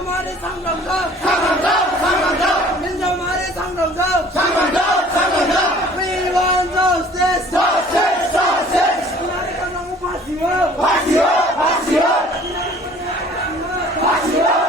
민주말이 상정적 상강적 민주말이 상정적 상강적 We want justice justice 우리나라가 너무 파시워 파시오 우리나라가 너무 파시워